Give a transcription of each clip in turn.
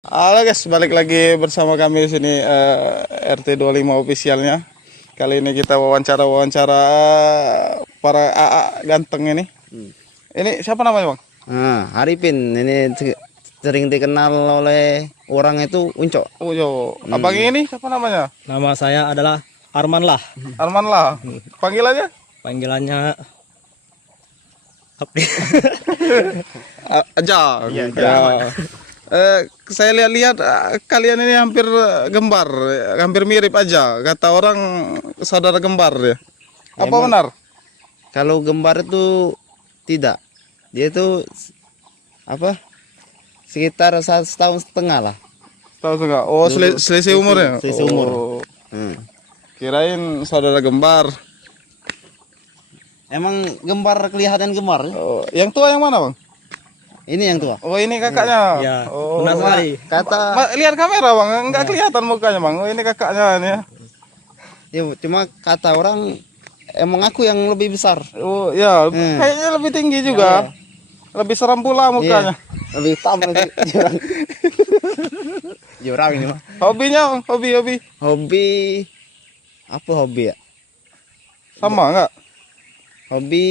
Halo guys, balik lagi bersama kami di sini RT 25 officialnya. Kali ini kita wawancara para AA ganteng ini. Ini siapa namanya, Bang? Nah, Arifin ini sering dikenal oleh orang itu Uncok. Oh, yo. Abang ini siapa namanya? Nama saya adalah Arman lah. Arman lah. Panggilannya? Panggilannya apa? Aja. Iya, Ya. Saya lihat-lihat kalian ini hampir gembar, hampir mirip aja. Kata orang saudara gembar ya. Apa Emang- benar? Kalau gembar itu tidak. Dia itu apa? Sekitar 1,5 tahun lah. Tahu enggak? Oh, Dulu, selisih umur ya? selisih umur. Oh. Hmm. Kirain saudara gembar. Emang gembar kelihatan gembar. Oh, yang tua yang mana, Bang? Ini yang tua. Oh, ini kakaknya. Ya, Oh. benar sekali. Kata Lihat kamera, Bang. Enggak kelihatan mukanya, Bang. Oh, ini kakaknya ini ya. ya, cuma kata orang emang aku yang lebih besar. Oh, ya, kayaknya lebih tinggi juga. Lebih seram pula mukanya. Iya, lebih hitam lagi. Jurang. Jurang ini mah. Hobinya, Bang? Hobi. Hobi apa hobi ya? Sama enggak? Hobi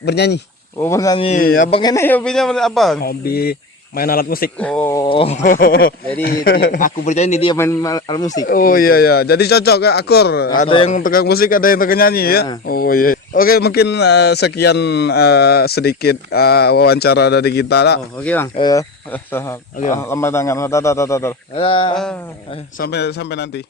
bernyanyi. Oh, bernyanyi. Abang ini hobinya apa? Hobi main alat musik. Oh. Jadi aku bernyanyi dia main alat musik. Oh iya ya, jadi cocok ya akur. Ada yang tukang musik, ada yang tukang nyanyi ya. Oh iya. Oke, mungkin sekian sedikit wawancara dari kita lah. Oh, oke bang. Lambat tangan. Dadah. Dadah. Sampai nanti.